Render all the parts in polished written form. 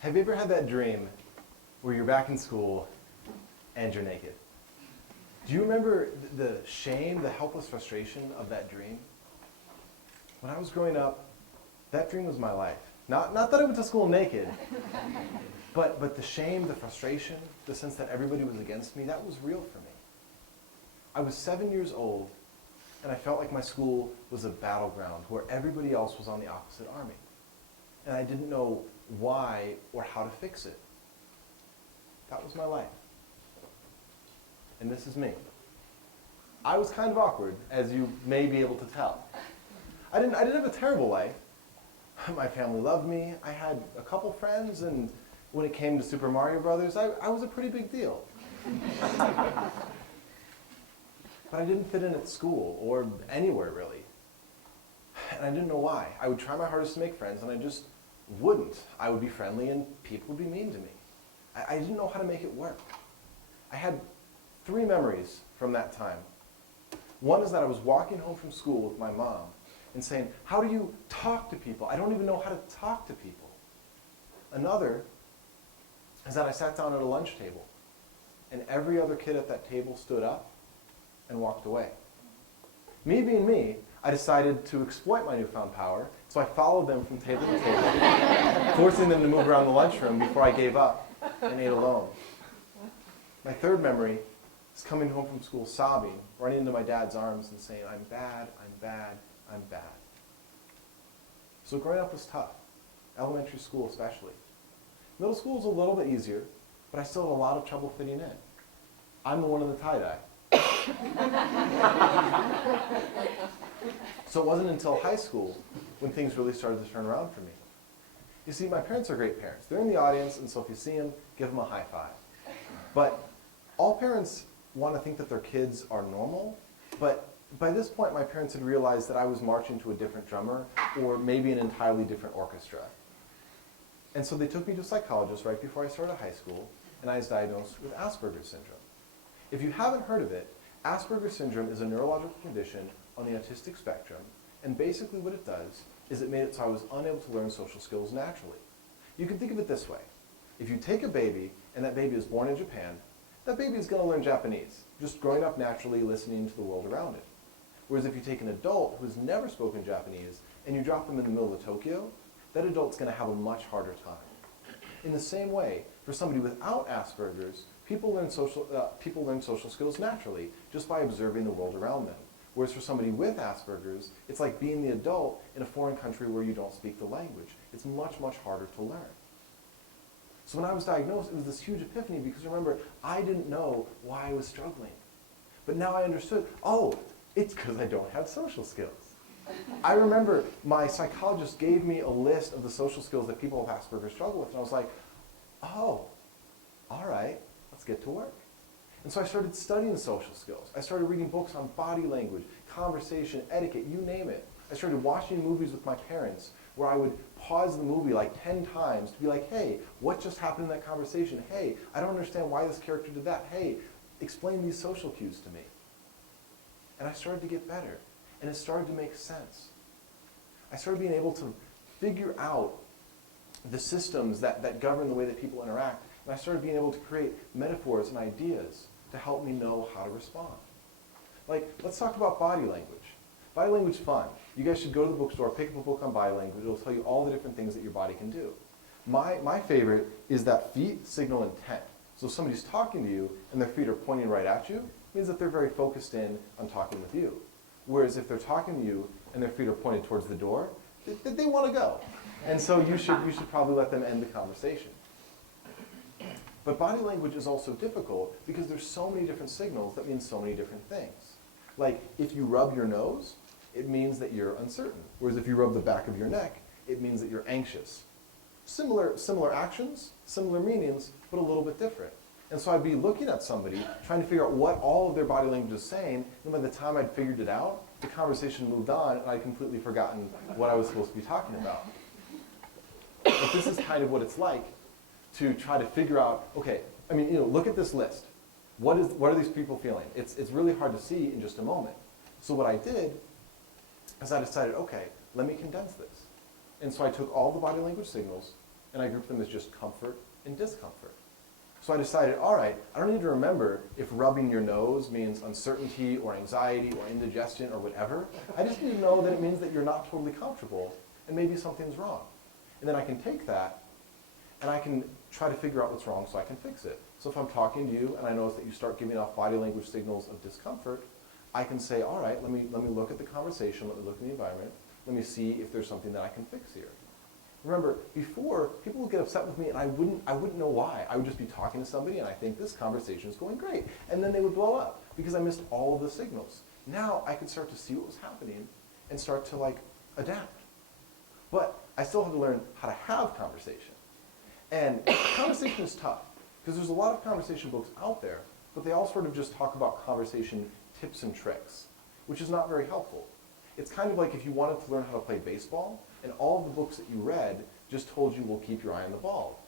Have you ever had that dream where you're back in school and you're naked? Do you remember the shame, the helpless frustration of that dream? When I was growing up, that dream was my life. Not that I went to school naked, but the shame, the frustration, the sense that everybody was against me, that was real for me. I was 7 years old, and I felt like my school was a battleground where everybody else was on the opposite army. And I didn't know why or how to fix it. That was my life. And this is me. I was kind of awkward, as you may be able to tell. I didn't have a terrible life. My family loved me. I had a couple friends, and when it came to Super Mario Brothers, I was a pretty big deal. But I didn't fit in at school or anywhere really. And I didn't know why. I would try my hardest to make friends, and I just wouldn't. I would be friendly, and people would be mean to me. I didn't know how to make it work. I had 3 memories from that time. One is that I was walking home from school with my mom and saying, how do you talk to people? I don't even know how to talk to people. Another is that I sat down at a lunch table, and every other kid at that table stood up and walked away. Me being me, I decided to exploit my newfound power, so I followed them from table to table, forcing them to move around the lunchroom before I gave up and ate alone. My third memory is coming home from school sobbing, running into my dad's arms and saying, I'm bad, I'm bad, I'm bad. So growing up was tough, elementary school especially. Middle school was a little bit easier, but I still had a lot of trouble fitting in. I'm the one in the tie-dye. So it wasn't until high school when things really started to turn around for me. You see, my parents are great parents. They're in the audience, and so if you see them, give them a high five. But all parents want to think that their kids are normal, but by this point my parents had realized that I was marching to a different drummer or maybe an entirely different orchestra. And so they took me to a psychologist right before I started high school, and I was diagnosed with Asperger Syndrome. If you haven't heard of it, Asperger Syndrome is a neurological condition on the autistic spectrum, and basically what it does is it made it so I was unable to learn social skills naturally. You can think of it this way. If you take a baby, and that baby is born in Japan, that baby is going to learn Japanese, just growing up naturally listening to the world around it. Whereas if you take an adult who's never spoken Japanese, and you drop them in the middle of Tokyo, that adult's going to have a much harder time. In the same way, for somebody without Asperger's, people learn social skills naturally, just by observing the world around them. Whereas for somebody with Asperger's, it's like being the adult in a foreign country where you don't speak the language. It's much, much harder to learn. So when I was diagnosed, it was this huge epiphany because remember, I didn't know why I was struggling. But now I understood, oh, it's because I don't have social skills. I remember my psychologist gave me a list of the social skills that people with Asperger's struggle with, and I was like, oh, all right, let's get to work. And so I started studying social skills. I started reading books on body language, conversation, etiquette, you name it. I started watching movies with my parents where I would pause the movie like 10 times to be like, hey, what just happened in that conversation? Hey, I don't understand why this character did that. Hey, explain these social cues to me. And I started to get better. And it started to make sense. I started being able to figure out the systems that govern the way that people interact. And I started being able to create metaphors and ideas to help me know how to respond. Like, let's talk about body language. Body language is fun. You guys should go to the bookstore, pick up a book on body language. It'll tell you all the different things that your body can do. My favorite is that feet signal intent. So if somebody's talking to you and their feet are pointing right at you, it means that they're very focused in on talking with you. Whereas if they're talking to you and their feet are pointed towards the door, they want to go. And so you should probably let them end the conversation. But body language is also difficult because there's so many different signals that mean so many different things. Like if you rub your nose, it means that you're uncertain. Whereas if you rub the back of your neck, it means that you're anxious. Similar actions, similar meanings, but a little bit different. And so I'd be looking at somebody, trying to figure out what all of their body language is saying, and by the time I'd figured it out, the conversation moved on, and I'd completely forgotten what I was supposed to be talking about. But this is kind of what it's like to try to figure out, okay, I mean, look at this list. What are these people feeling? It's really hard to see in just a moment. So what I did is I decided, okay, let me condense this. And so I took all the body language signals, and I grouped them as just comfort and discomfort. So I decided, all right, I don't need to remember if rubbing your nose means uncertainty or anxiety or indigestion or whatever. I just need to know that it means that you're not totally comfortable and maybe something's wrong. And then I can take that and I can try to figure out what's wrong so I can fix it. So if I'm talking to you and I notice that you start giving off body language signals of discomfort, I can say, all right, let me look at the conversation, let me look at the environment, let me see if there's something that I can fix here. Remember, before, people would get upset with me and I wouldn't know why. I would just be talking to somebody and I think this conversation is going great. And then they would blow up because I missed all of the signals. Now I could start to see what was happening and start to adapt. But I still have to learn how to have conversation. And conversation is tough because there's a lot of conversation books out there, but they all sort of just talk about conversation tips and tricks, which is not very helpful. It's kind of like if you wanted to learn how to play baseball, and all of the books that you read just told you, well, keep your eye on the ball.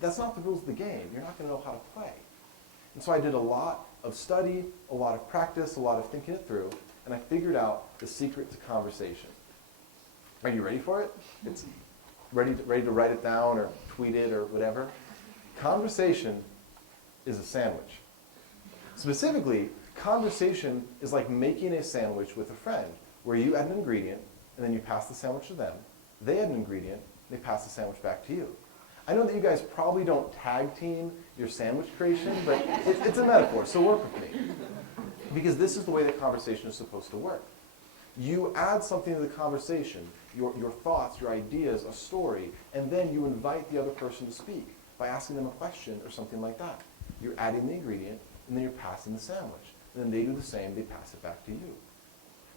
That's not the rules of the game. You're not going to know how to play. And so I did a lot of study, a lot of practice, a lot of thinking it through, and I figured out the secret to conversation. Are you ready for it? It's ready to write it down or tweet it or whatever. Conversation is a sandwich. Specifically, conversation is like making a sandwich with a friend, where you add an ingredient, and then you pass the sandwich to them. They add an ingredient, they pass the sandwich back to you. I know that you guys probably don't tag team your sandwich creation, but it's a metaphor, so work with me. Because this is the way that conversation is supposed to work. You add something to the conversation, your thoughts, your ideas, a story, and then you invite the other person to speak by asking them a question or something like that. You're adding the ingredient, and then you're passing the sandwich. And then they do the same, they pass it back to you.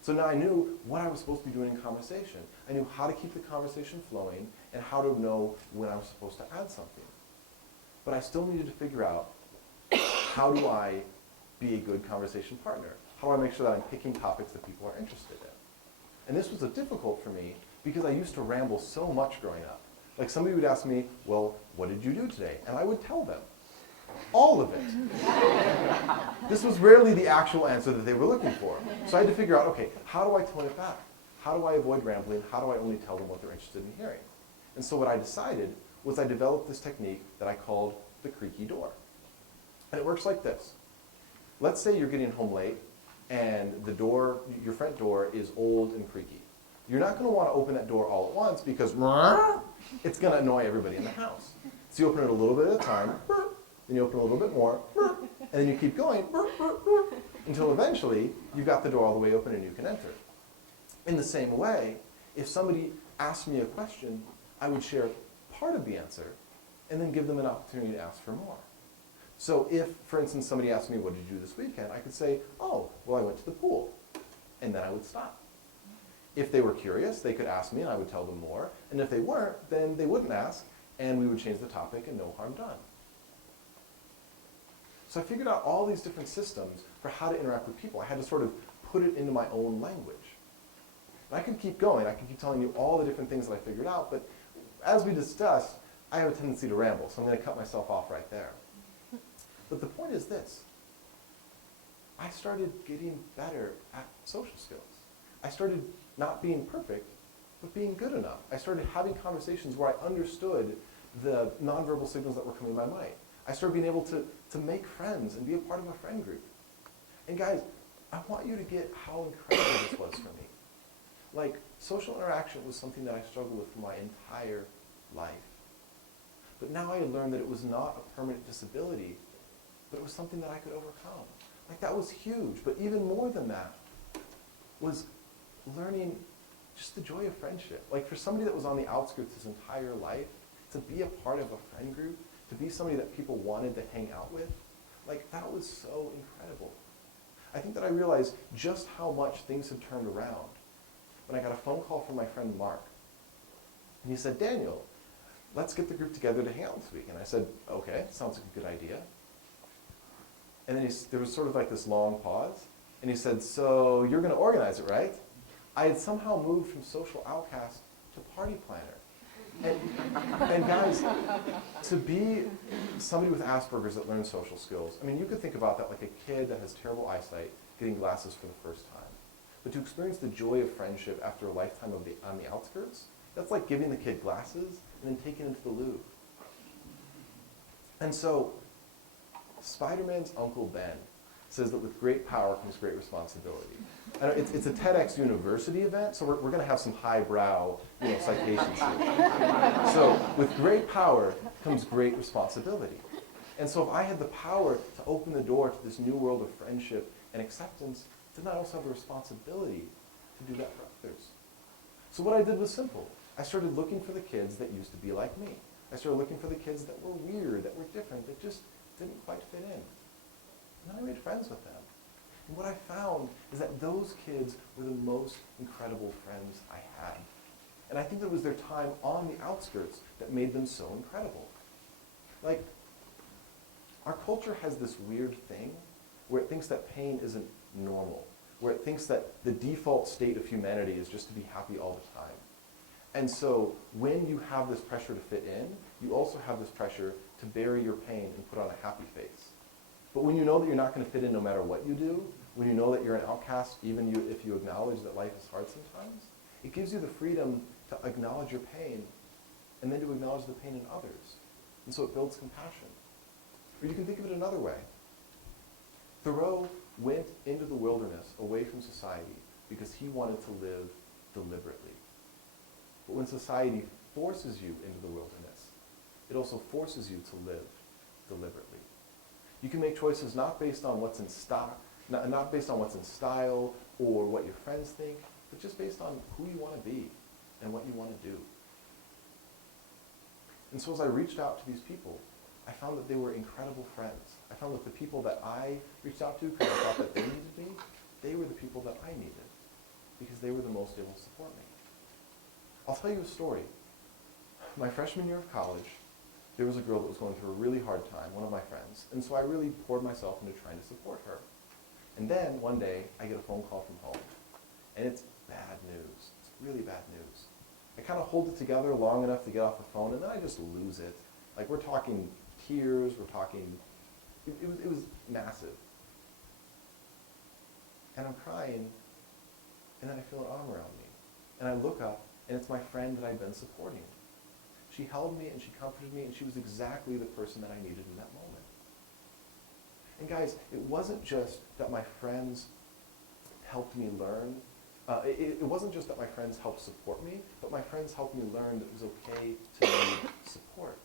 So now I knew what I was supposed to be doing in conversation. I knew how to keep the conversation flowing and how to know when I was supposed to add something. But I still needed to figure out, how do I be a good conversation partner? How do I make sure that I'm picking topics that people are interested in? And this was difficult for me because I used to ramble so much growing up. Like somebody would ask me, well, what did you do today? And I would tell them. All of it. This was rarely the actual answer that they were looking for. So I had to figure out, okay, how do I tone it back? How do I avoid rambling? How do I only tell them what they're interested in hearing? And so what I decided was I developed this technique that I called the creaky door. And it works like this. Let's say you're getting home late and the door, your front door is old and creaky. You're not going to want to open that door all at once because it's going to annoy everybody in the house. So you open it a little bit at a time, then you open a little bit more, and then you keep going until eventually you've got the door all the way open and you can enter. In the same way, if somebody asked me a question, I would share part of the answer and then give them an opportunity to ask for more. So if, for instance, somebody asked me, what did you do this weekend? I could say, oh, well, I went to the pool. And then I would stop. If they were curious, they could ask me and I would tell them more. And if they weren't, then they wouldn't ask and we would change the topic and no harm done. So I figured out all these different systems for how to interact with people. I had to sort of put it into my own language. And I could keep going. I could keep telling you all the different things that I figured out, but as we discussed, I have a tendency to ramble, so I'm going to cut myself off right there. But the point is this. I started getting better at social skills. I started not being perfect, but being good enough. I started having conversations where I understood the nonverbal signals that were coming my way. I started being able to make friends and be a part of a friend group. And guys, I want you to get how incredible this was for me. Like, social interaction was something that I struggled with for my entire life. But now I had learned that it was not a permanent disability, but it was something that I could overcome. Like, that was huge. But even more than that was learning just the joy of friendship. Like, for somebody that was on the outskirts his entire life, to be a part of a friend group, to be somebody that people wanted to hang out with, like, that was so incredible. I think that I realized just how much things had turned around when I got a phone call from my friend Mark. And he said, Daniel, let's get the group together to hang out this week. And I said, okay, sounds like a good idea. And then there was sort of like this long pause. And he said, so you're going to organize it, right? I had somehow moved from social outcast to party planner. And guys, to be somebody with Asperger's that learns social skills, I mean, you could think about that like a kid that has terrible eyesight getting glasses for the first time. But to experience the joy of friendship after a lifetime on the outskirts, That's like giving the kid glasses and then taking him to the Louvre. And so, Spider-Man's Uncle Ben says that with great power comes great responsibility. I know it's a TEDxUniversity event, so we're going to have some highbrow, citations here. So with great power comes great responsibility. And so if I had the power to open the door to this new world of friendship and acceptance, then I also have the responsibility to do that for others. So what I did was simple. I started looking for the kids that used to be like me. I started looking for the kids that were weird, that were different, that just didn't quite fit in. And then I made friends with them. And what I found is that those kids were the most incredible friends I had. And I think that it was their time on the outskirts that made them so incredible. Like, our culture has this weird thing where it thinks that pain isn't normal, where it thinks that the default state of humanity is just to be happy all the time. And so when you have this pressure to fit in, you also have this pressure to bury your pain and put on a happy face. But when you know that you're not going to fit in no matter what you do, when you know that you're an outcast, even if you acknowledge that life is hard sometimes, it gives you the freedom to acknowledge your pain and then to acknowledge the pain in others. And so it builds compassion. Or you can think of it another way. Thoreau went into the wilderness away from society because he wanted to live deliberately. But when society forces you into the wilderness, it also forces you to live deliberately. You can make choices not based on what's in stock, not based on what's in style or what your friends think, but just based on who you want to be and what you want to do. And so as I reached out to these people, I found that they were incredible friends. I found that the people that I reached out to because I thought that they needed me, they were the people that I needed because they were the most able to support me. I'll tell you a story. My freshman year of college, there was a girl that was going through a really hard time, one of my friends, and so I really poured myself into trying to support her. And then one day, I get a phone call from home, and it's bad news. It's really bad news. I kind of hold it together long enough to get off the phone, and then I just lose it. Like, we're talking tears, we're talking, it was massive. And I'm crying, and then I feel an arm around me. And I look up, and it's my friend that I've been supporting. She held me, and she comforted me, and she was exactly the person that I needed in that moment. And guys, it wasn't just that my friends helped me learn. It wasn't just that my friends helped support me, but my friends helped me learn that it was okay to need support.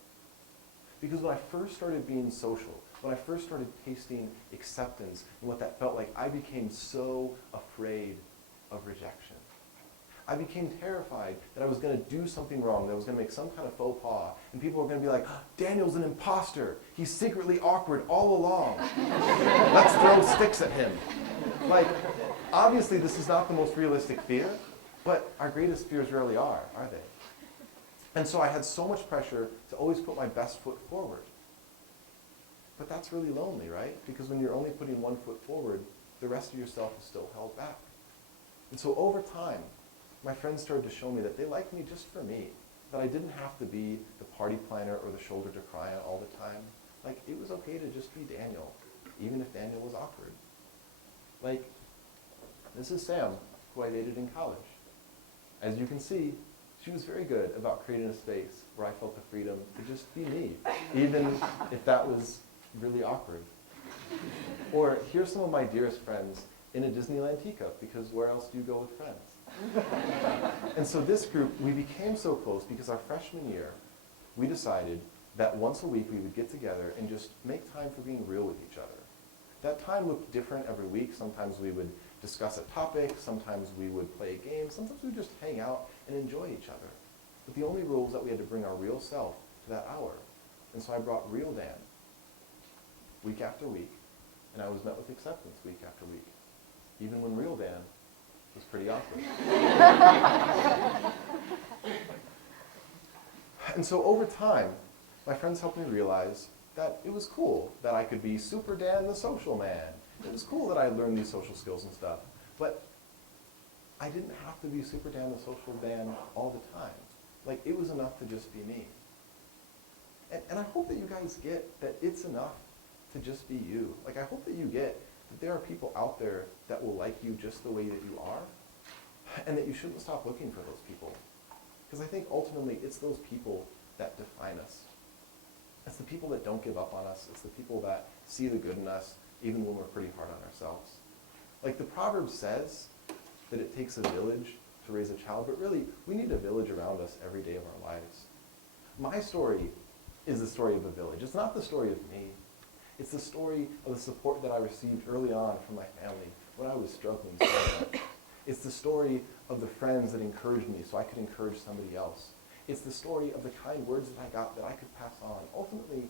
Because when I first started being social, when I first started tasting acceptance and what that felt like, I became so afraid of rejection. I became terrified that I was going to do something wrong, that I was going to make some kind of faux pas, and people were going to be like, Daniel's an imposter. He's secretly awkward all along. Let's throw sticks at him. Like, obviously this is not the most realistic fear, but our greatest fears rarely are they? And so I had so much pressure to always put my best foot forward. But that's really lonely, right? Because when you're only putting one foot forward, the rest of yourself is still held back. And so over time, my friends started to show me that they liked me just for me, that I didn't have to be the party planner or the shoulder to cry on all the time. Like, it was okay to just be Daniel, even if Daniel was awkward. Like, this is Sam, who I dated in college. As you can see, she was very good about creating a space where I felt the freedom to just be me, even if that was really awkward. Or here's some of my dearest friends in a Disneyland teacup, because where else do you go with friends? And so this group, we became so close because our freshman year, we decided that once a week we would get together and just make time for being real with each other. That time looked different every week. Sometimes we would discuss a topic, sometimes we would play a game, sometimes we would just hang out and enjoy each other. But the only rule was that we had to bring our real self to that hour. And so I brought real Dan week after week, and I was met with acceptance week after week, even when real Dan was pretty awkward. And so over time, my friends helped me realize that it was cool that I could be Super Dan the social man. It was cool that I learned these social skills and stuff. But I didn't have to be Super Dan the social man all the time. Like, it was enough to just be me. And I hope that you guys get that it's enough to just be you. Like, I hope that you get that there are people out there that will like you just the way that you are, and that you shouldn't stop looking for those people. Because I think ultimately it's those people that define us. It's the people that don't give up on us. It's the people that see the good in us, even when we're pretty hard on ourselves. Like the proverb says that it takes a village to raise a child, but really, we need a village around us every day of our lives. My story is the story of a village. It's not the story of me. It's the story of the support that I received early on from my family when I was struggling so much. It's the story of the friends that encouraged me so I could encourage somebody else. It's the story of the kind words that I got that I could pass on. Ultimately,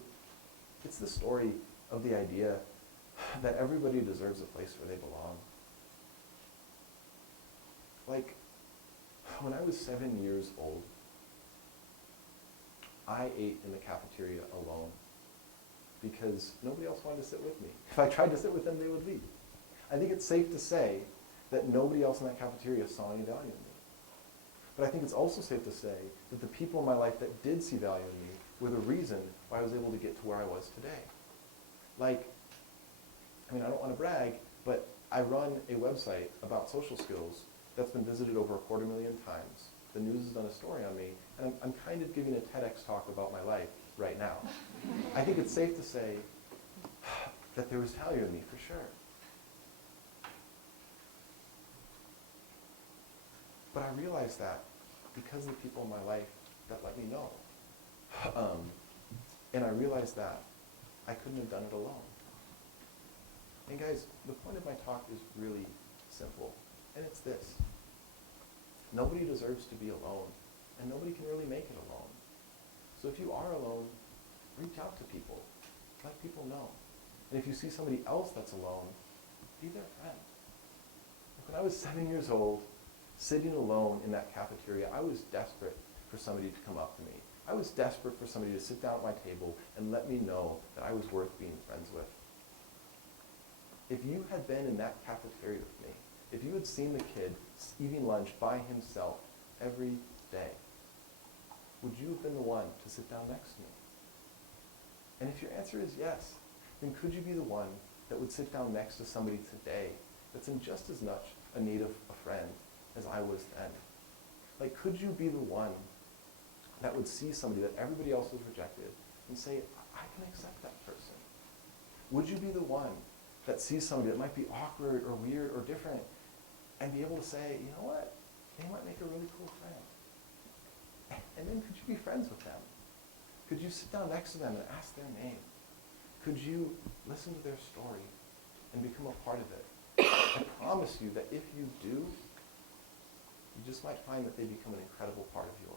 it's the story of the idea that everybody deserves a place where they belong. Like, when I was 7 years old, I ate in the cafeteria alone because nobody else wanted to sit with me. If I tried to sit with them, they would leave. I think it's safe to say that nobody else in that cafeteria saw any value in me. But I think it's also safe to say that the people in my life that did see value in me were the reason why I was able to get to where I was today. Like, I mean, I don't want to brag, but I run a website about social skills that's been visited over 250,000 times. The news has done a story on me, and I'm kind of giving a TEDx talk about my life right now. I think it's safe to say that there was value in me, for sure. But I realized that because of the people in my life that let me know. And I realized that I couldn't have done it alone. And guys, the point of my talk is really simple, and it's this. Nobody deserves to be alone, and nobody can really make it alone. So if you are alone, reach out to people. Let people know. And if you see somebody else that's alone, be their friend. When I was 7 years old, sitting alone in that cafeteria, I was desperate for somebody to come up to me. I was desperate for somebody to sit down at my table and let me know that I was worth being friends with. If you had been in that cafeteria with me, if you had seen the kid eating lunch by himself every day, would you have been the one to sit down next to me? And if your answer is yes, then could you be the one that would sit down next to somebody today that's in just as much a need of a friend as I was then? Like, could you be the one that would see somebody that everybody else has rejected and say, I can accept that person? Would you be the one that sees somebody that might be awkward or weird or different and be able to say, you know what, they might make a really cool friend? And then could you be friends with them? Could you sit down next to them and ask their name? Could you listen to their story and become a part of it? I promise you that if you do, you just might find that they become an incredible part of yours.